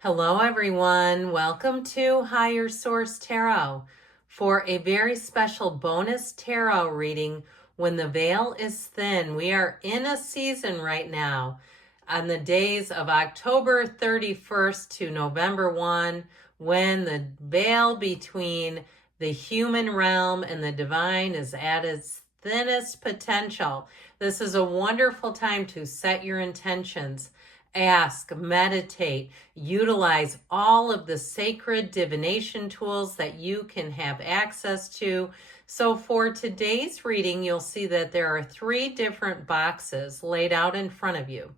Hello, everyone. Welcome to Higher Source Tarot for a very special bonus tarot reading when the veil is thin. We are in a season right now on the days of October 31st to November 1 when the veil between the human realm and the divine is at its thinnest potential. This is a wonderful time to set your intentions. Ask, meditate, utilize all of the sacred divination tools that you can have access to. So for today's reading, you'll see that there are 3 different boxes laid out in front of you.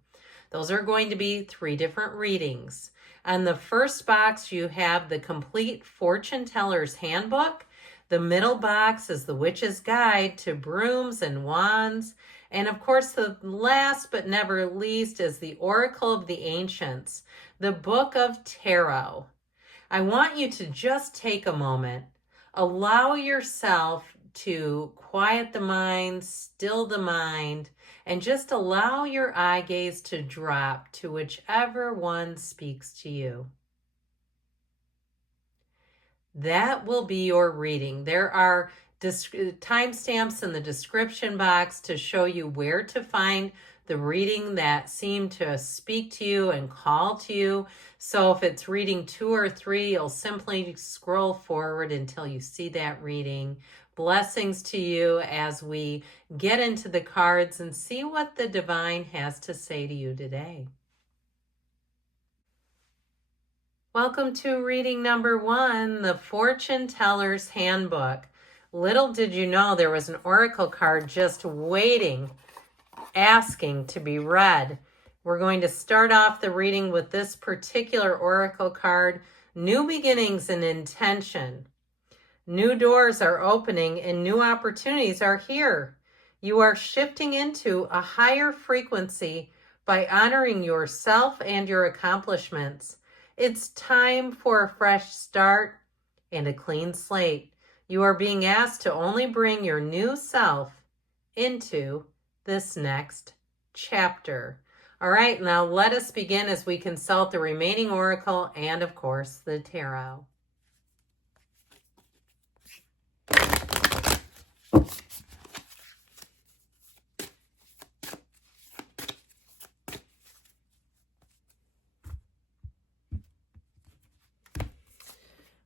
Those are going to be 3 different readings. On the first box, you have the complete Fortune Teller's Handbook. The middle box is the Witch's Guide to Brooms and Wands. And of course, the last but never least is the Oracle of the Ancients, the Book of Tarot. I want you to just take a moment, allow yourself to quiet the mind, still the mind, and just allow your eye gaze to drop to whichever one speaks to you. That will be your reading. There are timestamps in the description box to show you where to find the reading that seemed to speak to you and call to you. So if it's reading 2 or 3, you'll simply scroll forward until you see that reading. Blessings to you as we get into the cards and see what the divine has to say to you today. Welcome to reading number 1, the Fortune Teller's Handbook. Little did you know there was an oracle card just waiting, asking to be read. We're going to start off the reading with this particular oracle card, New Beginnings and Intention. New doors are opening and new opportunities are here. You are shifting into a higher frequency by honoring yourself and your accomplishments. It's time for a fresh start and a clean slate. You are being asked to only bring your new self into this next chapter. All right, now let us begin as we consult the remaining oracle and, of course, the tarot.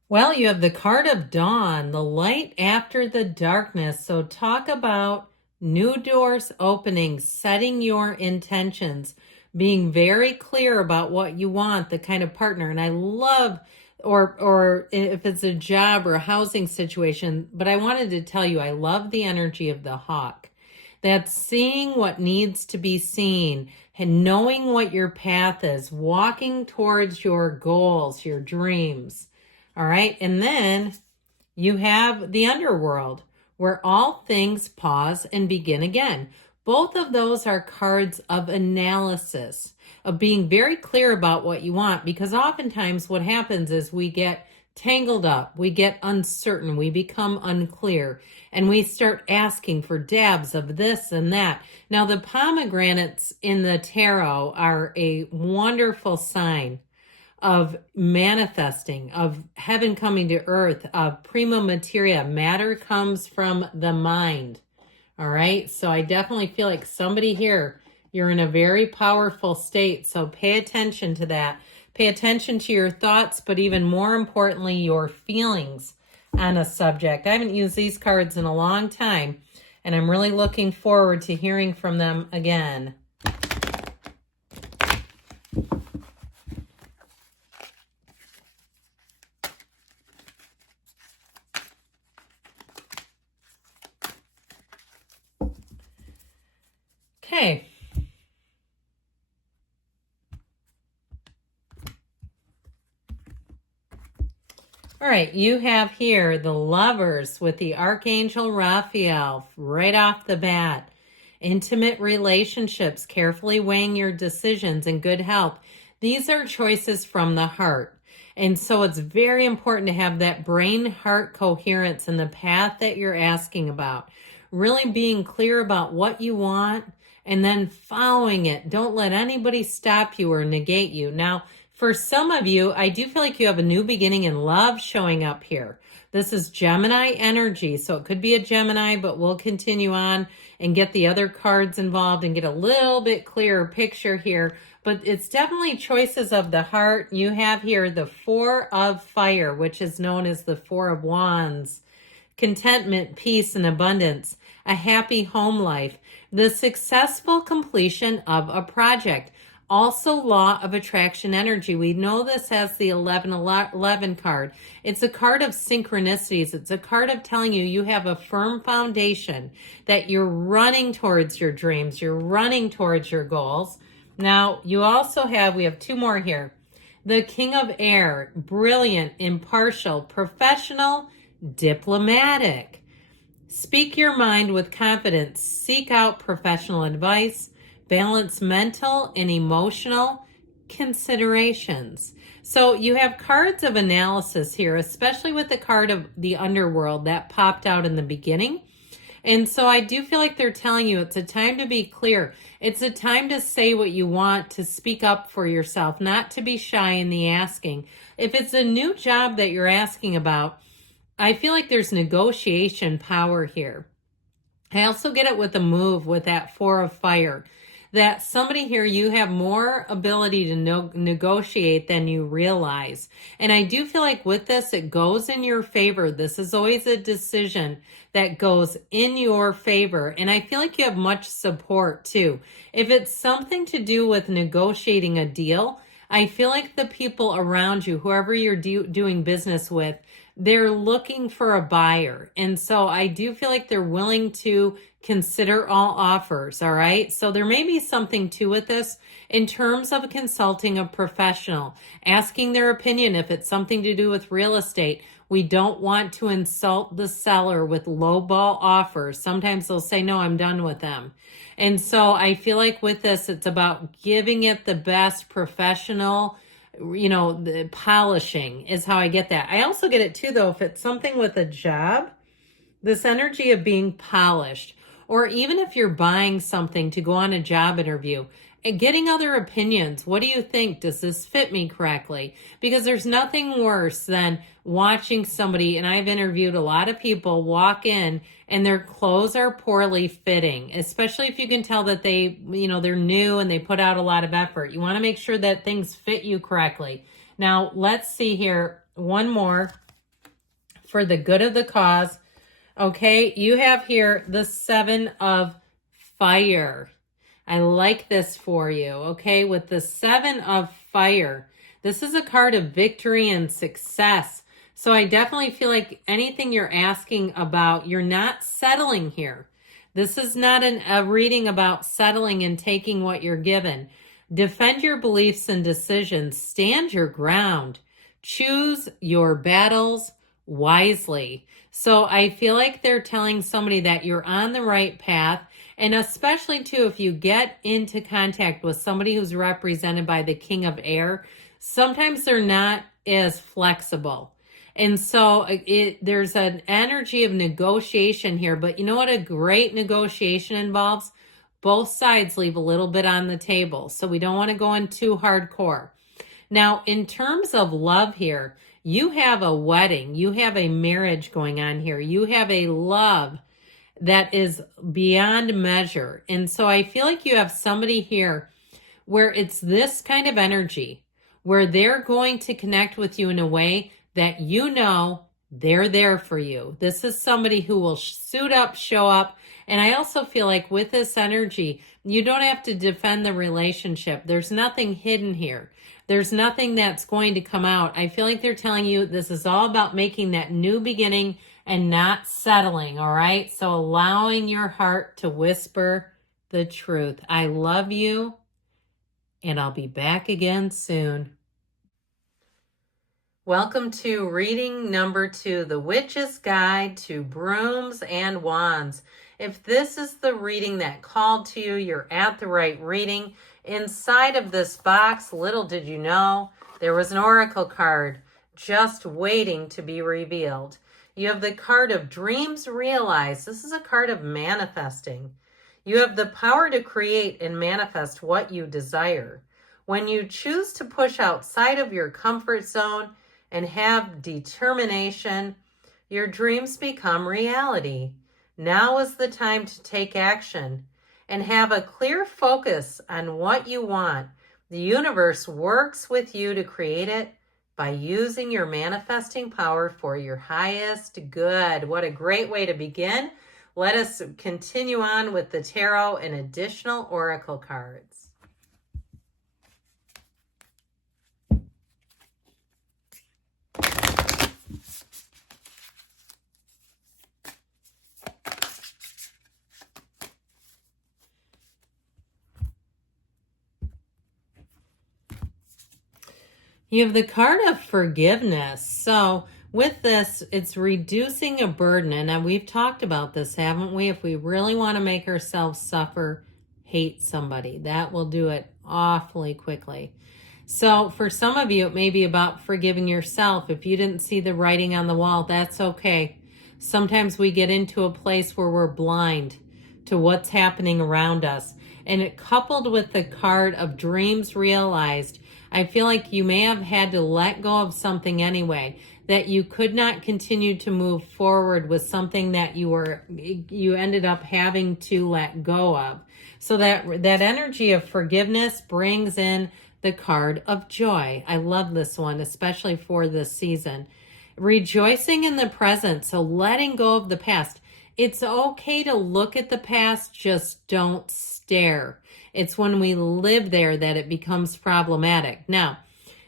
Well, you have the card of dawn, the light after the darkness. So talk about new doors opening, setting your intentions, being very clear about what you want, the kind of partner. And I love, or if it's a job or a housing situation, but I wanted to tell you, I love the energy of the hawk. That's seeing what needs to be seen and knowing what your path is, walking towards your goals, your dreams. All right, and then you have the underworld, where all things pause and begin again. Both of those are cards of analysis, of being very clear about what you want, because oftentimes what happens is we get tangled up, we get uncertain, we become unclear, and we start asking for dabs of this and that. Now, the pomegranates in the tarot are a wonderful sign of manifesting, of heaven coming to earth, of prima materia. Matter comes from the mind. All right. So I definitely feel like somebody here, you're in a very powerful state. So pay attention to that. Pay attention to your thoughts, but even more importantly, your feelings on a subject. I haven't used these cards in a long time, and I'm really looking forward to hearing from them again. Okay. All right, you have here the Lovers with the Archangel Raphael right off the bat. Intimate relationships, carefully weighing your decisions, and good health. These are choices from the heart. And so it's very important to have that brain-heart coherence in the path that you're asking about. Really being clear about what you want and then following it. Don't let anybody stop you or negate you. Now, for some of you, I do feel like you have a new beginning in love showing up here. This is Gemini energy, so it could be a Gemini, but we'll continue on and get the other cards involved and get a little bit clearer picture here. But it's definitely choices of the heart. You have here the Four of Fire, which is known as the Four of Wands. Contentment, peace, and abundance, a happy home life, the successful completion of a project. Also, law of attraction energy. We know this as the 1111 card. It's a card of synchronicities. It's a card of telling you you have a firm foundation, that you're running towards your dreams. You're running towards your goals. Now, you also have, we have two more here. The King of Air, brilliant, impartial, professional, diplomatic. Speak your mind with confidence. Seek out professional advice. Balance mental and emotional considerations. So you have cards of analysis here, especially with the card of the underworld that popped out in the beginning. And so I do feel like they're telling you it's a time to be clear. It's a time to say what you want, to speak up for yourself, not to be shy in the asking. If it's a new job that you're asking about, I feel like there's negotiation power here. I also get it with a move with that Four of Fire, that somebody here, you have more ability to negotiate than you realize. And I do feel like with this, it goes in your favor. This is always a decision that goes in your favor. And I feel like you have much support too. If it's something to do with negotiating a deal, I feel like the people around you, whoever you're doing business with, they're looking for a buyer. And so I do feel like they're willing to consider all offers, all right? So there may be something to with this in terms of consulting a professional, asking their opinion if it's something to do with real estate. We don't want to insult the seller with lowball offers. Sometimes they'll say, no, I'm done with them. And so I feel like with this, it's about giving it the best professional, the polishing is how I get that. I also get it too, though, if it's something with a job, this energy of being polished, or even if you're buying something to go on a job interview and getting other opinions. What do you think? Does this fit me correctly? Because there's nothing worse than watching somebody, and I've interviewed a lot of people, walk in and their clothes are poorly fitting, especially if you can tell that they're new and they put out a lot of effort. You want to make sure that things fit you correctly. Now, let's see here. One more for the good of the cause. Okay, you have here the Seven of Fire. I like this for you, okay? With the Seven of Fire, this is a card of victory and success. So I definitely feel like anything you're asking about, you're not settling here. This is not a reading about settling and taking what you're given. Defend your beliefs and decisions. Stand your ground. Choose your battles wisely. So I feel like they're telling somebody that you're on the right path. And especially too, if you get into contact with somebody who's represented by the King of Air, sometimes they're not as flexible. And so there's an energy of negotiation here. But you know what a great negotiation involves? Both sides leave a little bit on the table. So we don't want to go in too hardcore. Now, in terms of love here, you have a wedding. You have a marriage going on here. You have a love that is beyond measure. And so I feel like you have somebody here where it's this kind of energy where they're going to connect with you in a way that they're there for you. This is somebody who will suit up, show up. And I also feel like with this energy, you don't have to defend the relationship. There's nothing hidden here. There's nothing that's going to come out. I feel like they're telling you this is all about making that new beginning and not settling, all right? So allowing your heart to whisper the truth. I love you, and I'll be back again soon. Welcome to reading number 2, The Witch's Guide to Brooms and Wands. If this is the reading that called to you, you're at the right reading. Inside of this box, little did you know, there was an oracle card just waiting to be revealed. You have the card of Dreams Realized. This is a card of manifesting. You have the power to create and manifest what you desire. When you choose to push outside of your comfort zone and have determination, your dreams become reality. Now is the time to take action and have a clear focus on what you want. The universe works with you to create it by using your manifesting power for your highest good. What a great way to begin. Let us continue on with the tarot and additional oracle cards. You have the card of forgiveness. So with this, it's reducing a burden. And we've talked about this, haven't we? If we really want to make ourselves suffer, hate somebody, that will do it awfully quickly. So for some of you, it may be about forgiving yourself. If you didn't see the writing on the wall, that's okay. Sometimes we get into a place where we're blind to what's happening around us. And it coupled with the card of dreams realized, I feel like you may have had to let go of something anyway, that you could not continue to move forward with something that you ended up having to let go of. So that energy of forgiveness brings in the card of joy. I love this one, especially for this season. Rejoicing in the present, so letting go of the past. It's okay to look at the past, just don't stare. It's when we live there that it becomes problematic. Now,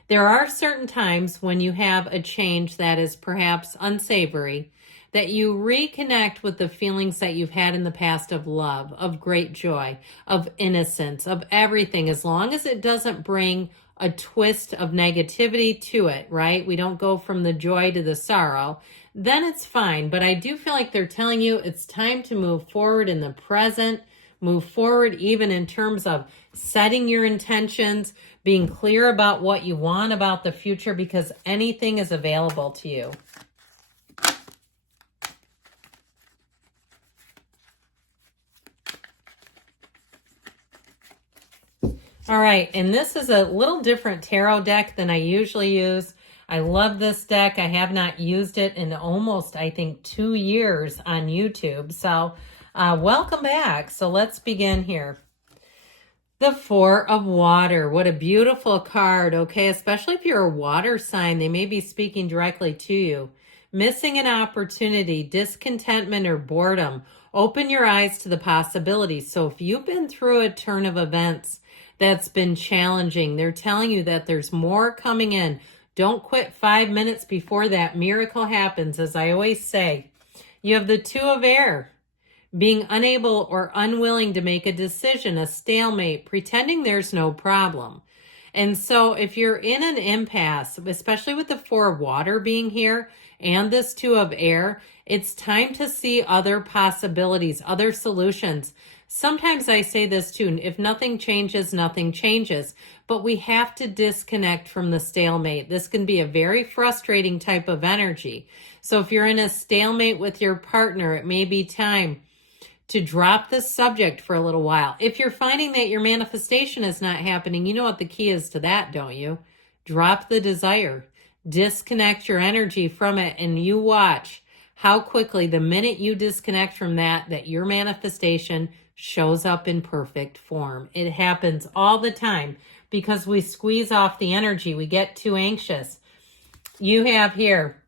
there are certain times when you have a change that is perhaps unsavory, that you reconnect with the feelings that you've had in the past of love, of great joy, of innocence, of everything, as long as it doesn't bring a twist of negativity to it, right? We don't go from the joy to the sorrow. Then it's fine. But I do feel like they're telling you it's time to move forward in the present, move forward even in terms of setting your intentions, being clear about what you want about the future, because anything is available to you. All right, and this is a little different tarot deck than I usually use. I love this deck. I have not used it in almost, I think, 2 years on YouTube. So welcome back. So let's begin here. The Four of Water. What a beautiful card, okay? Especially if you're a water sign, they may be speaking directly to you. Missing an opportunity, discontentment, or boredom. Open your eyes to the possibilities. So if you've been through a turn of events that's been challenging, they're telling you that there's more coming in. Don't quit 5 minutes before that miracle happens, as I always say. You have the Two of Air. Being unable or unwilling to make a decision, a stalemate, pretending there's no problem. And so if you're in an impasse, especially with the Four of Water being here and this Two of Air, it's time to see other possibilities, other solutions. Sometimes I say this too, if nothing changes, nothing changes. But we have to disconnect from the stalemate. This can be a very frustrating type of energy. So if you're in a stalemate with your partner, it may be time to drop this subject for a little while. If you're finding that your manifestation is not happening, you know what the key is to that, don't you? Drop the desire. Disconnect your energy from it, and you watch how quickly, the minute you disconnect from that your manifestation shows up in perfect form. It happens all the time because we squeeze off the energy. We get too anxious. You have here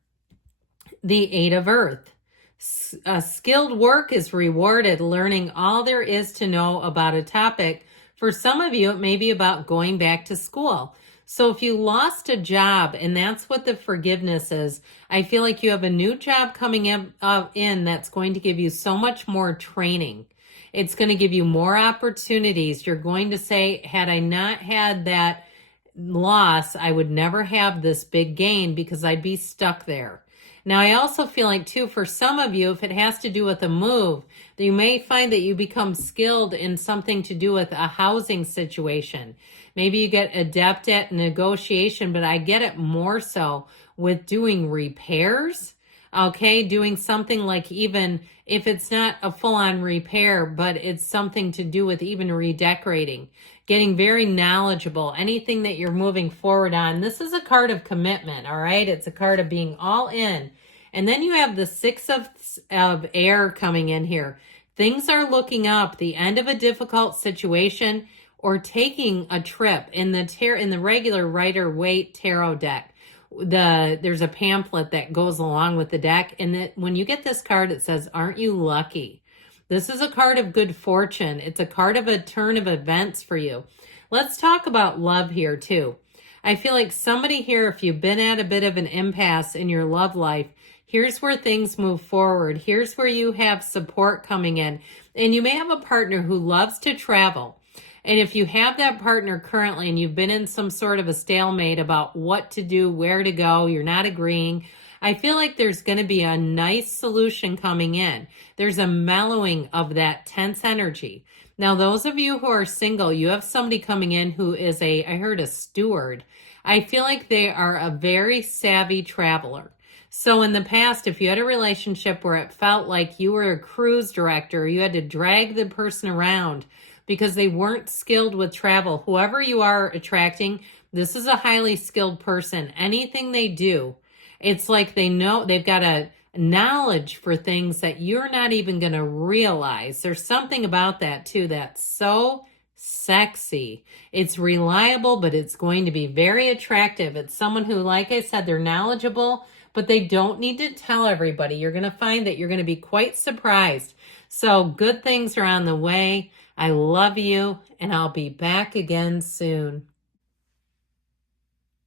the Eight of Earth. Skilled work is rewarded, learning all there is to know about a topic. For some of you, it may be about going back to school. So if you lost a job, and that's what the forgiveness is, I feel like you have a new job coming in that's going to give you so much more training. It's going to give you more opportunities. You're going to say, had I not had that loss, I would never have this big gain because I'd be stuck there. Now, I also feel like, too, for some of you, if it has to do with a move, you may find that you become skilled in something to do with a housing situation. Maybe you get adept at negotiation, but I get it more so with doing repairs. Okay, doing something like, even if it's not a full-on repair, but it's something to do with even redecorating, getting very knowledgeable, anything that you're moving forward on. This is a card of commitment, all right? It's a card of being all in. And then you have the Six of Air coming in here. Things are looking up, the end of a difficult situation, or taking a trip. In the regular Rider-Waite tarot deck, there's a pamphlet that goes along with the deck, and when you get this card, it says, aren't you lucky? This is a card of good fortune. It's a card of a turn of events for you. Let's talk about love here too. I feel like somebody here, if you've been at a bit of an impasse in your love life, here's where things move forward. Here's where you have support coming in. And you may have a partner who loves to travel. And if you have that partner currently and you've been in some sort of a stalemate about what to do, where to go, you're not agreeing, I feel like there's going to be a nice solution coming in. There's a mellowing of that tense energy. Now, those of you who are single, you have somebody coming in who is I heard a steward. I feel like they are a very savvy traveler. So in the past, if you had a relationship where it felt like you were a cruise director, you had to drag the person around because they weren't skilled with travel, whoever you are attracting, this is a highly skilled person. Anything they do, it's like they know, they've got a knowledge for things that you're not even going to realize. There's something about that too that's so sexy. It's reliable, but it's going to be very attractive. It's someone who, like I said, they're knowledgeable, but they don't need to tell everybody. You're going to find that you're going to be quite surprised. So good things are on the way. I love you, and I'll be back again soon.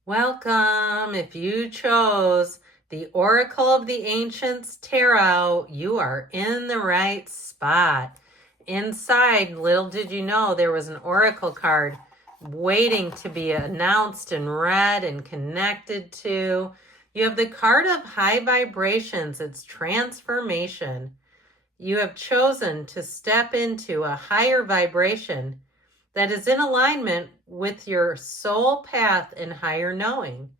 Welcome. If you chose the Oracle of the Ancients Tarot, you are in the right spot. Inside, little did you know, there was an oracle card waiting to be announced and read and connected to. You have the card of high vibrations. It's transformation. You have chosen to step into a higher vibration that is in alignment with your soul path and higher knowing.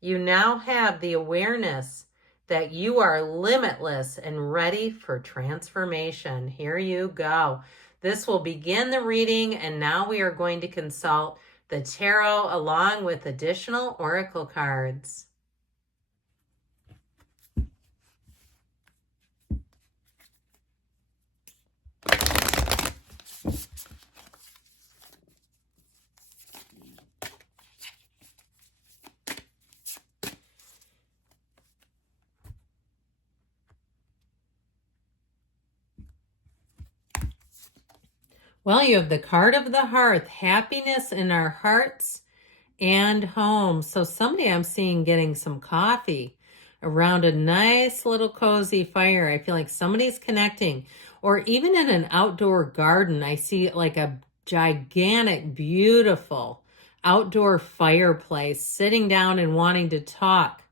You now have the awareness that you are limitless and ready for transformation. Here you go. This will begin the reading, and now we are going to consult the tarot along with additional oracle cards. Well, you have the card of the hearth, happiness in our hearts and home. So somebody I'm seeing getting some coffee around a nice little cozy fire. I feel like somebody's connecting. Or even in an outdoor garden, I see like a gigantic, beautiful outdoor fireplace, sitting down and wanting to talk.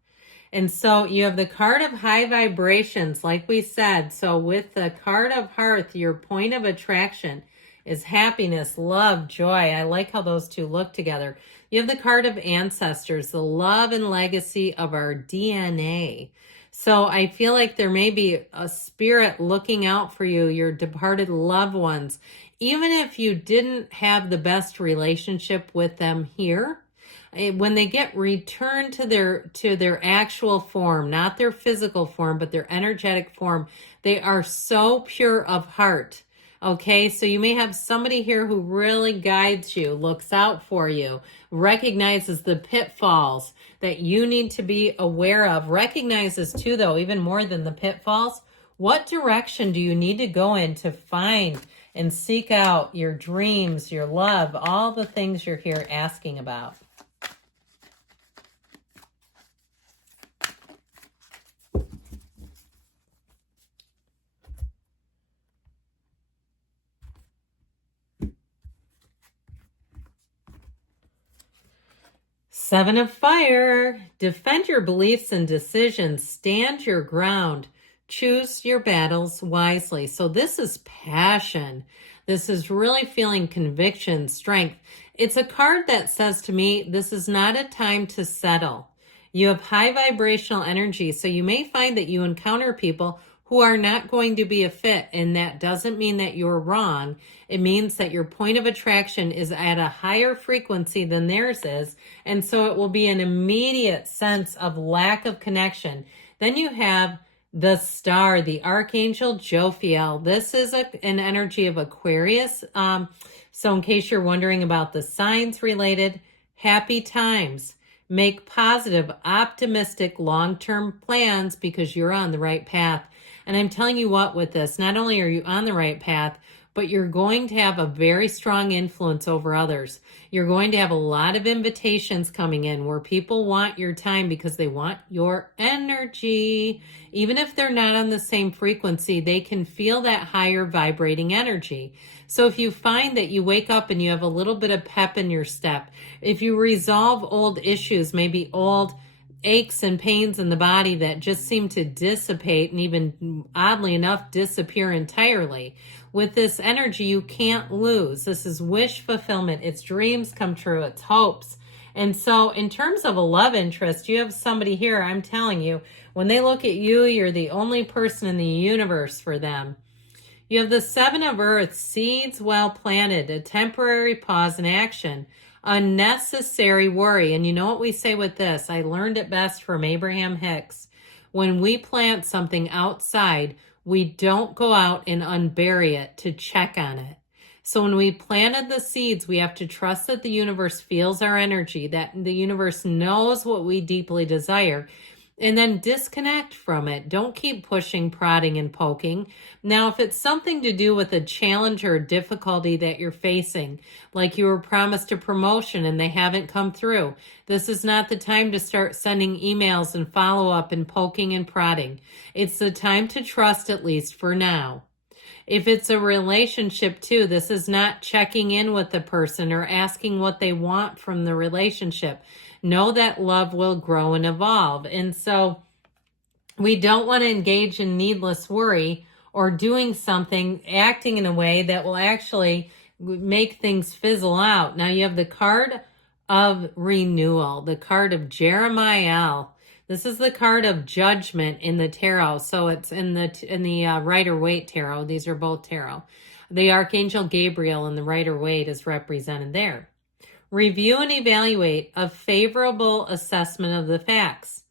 And so you have the card of high vibrations, like we said. So with the card of hearth, your point of attraction is happiness, love, joy. I like how those two look together. You have the card of ancestors, the love and legacy of our DNA. So I feel like there may be a spirit looking out for you, your departed loved ones. Even if you didn't have the best relationship with them here, when they get returned to their actual form, not their physical form, but their energetic form, they are so pure of heart. Okay, so you may have somebody here who really guides you, looks out for you, recognizes the pitfalls that you need to be aware of, recognizes too, though, even more than the pitfalls, what direction do you need to go in to find and seek out your dreams, your love, all the things you're here asking about. Seven of Fire. Defend your beliefs and decisions. Stand your ground. Choose your battles wisely. So this is passion. This is really feeling conviction, strength. It's a card that says to me, this is not a time to settle. You have high vibrational energy, so you may find that you encounter people who are not going to be a fit, and that doesn't mean that you're wrong. It means that your point of attraction is at a higher frequency than theirs is, and so it will be an immediate sense of lack of connection. Then you have the star, the Archangel Jophiel. This is an energy of Aquarius. So in case you're wondering about the signs related, happy times. Make positive, optimistic, long-term plans because you're on the right path. And I'm telling you what, with this, not only are you on the right path, but you're going to have a very strong influence over others. You're going to have a lot of invitations coming in where people want your time because they want your energy. Even if they're not on the same frequency, they can feel that higher vibrating energy. So if you find that you wake up and you have a little bit of pep in your step, if you resolve old issues, maybe old aches and pains in the body that just seem to dissipate and even oddly enough disappear entirely. With this energy, you can't lose. This is wish fulfillment. It's dreams come true. It's hopes. And so in terms of a love interest, you have somebody here, I'm telling you, when they look at you, you're the only person in the universe for them. You have the Seven of Earth, seeds well planted, a temporary pause in action, unnecessary worry. And you know what we say with this? I learned it best from Abraham Hicks. When we plant something outside, we don't go out and unbury it to check on it. So when we planted the seeds, we have to trust that the universe feels our energy, that the universe knows what we deeply desire, and then disconnect from it. Don't keep pushing, prodding, and poking. Now, if it's something to do with a challenge or a difficulty that you're facing, like you were promised a promotion and they haven't come through, this is not the time to start sending emails and follow up and poking and prodding. It's the time to trust, at least for now. If it's a relationship too, this is not checking in with the person or asking what they want from the relationship. Know that love will grow and evolve. And so we don't want to engage in needless worry or doing something, acting in a way that will actually make things fizzle out. Now you have the card of renewal, the card of Jeremiah. This is the card of judgment in the tarot. So it's in the Rider-Waite tarot. These are both tarot. The Archangel Gabriel and the Rider-Waite is represented there. Review and evaluate a favorable assessment of the facts.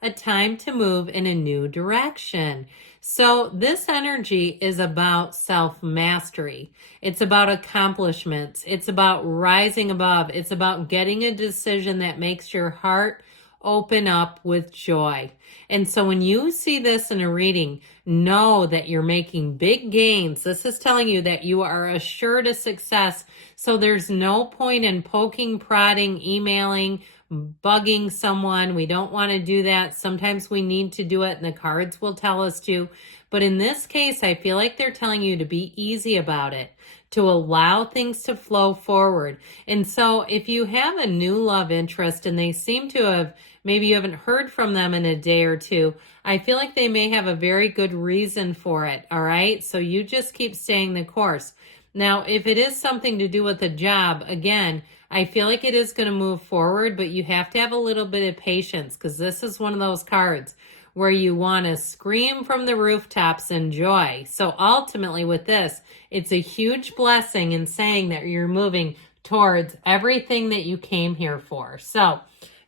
A time to move in a new direction. So this energy is about self-mastery. It's about accomplishments. It's about rising above. It's about getting a decision that makes your heart open up with joy. And so when you see this in a reading, know that you're making big gains. This is telling you that you are assured of success. So there's no point in poking, prodding, emailing, bugging someone. We don't want to do that. Sometimes we need to do it and the cards will tell us to. But in this case, I feel like they're telling you to be easy about it, to allow things to flow forward. And so if you have a new love interest and they seem to have, maybe you haven't heard from them in a day or two, I feel like they may have a very good reason for it, all right? So you just keep staying the course. Now, if it is something to do with a job, again, I feel like it is going to move forward, but you have to have a little bit of patience because this is one of those cards where you want to scream from the rooftops in joy. So ultimately with this, it's a huge blessing in saying that you're moving towards everything that you came here for. So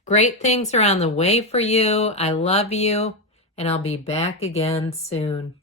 great things are on the way for you. I love you, and I'll be back again soon.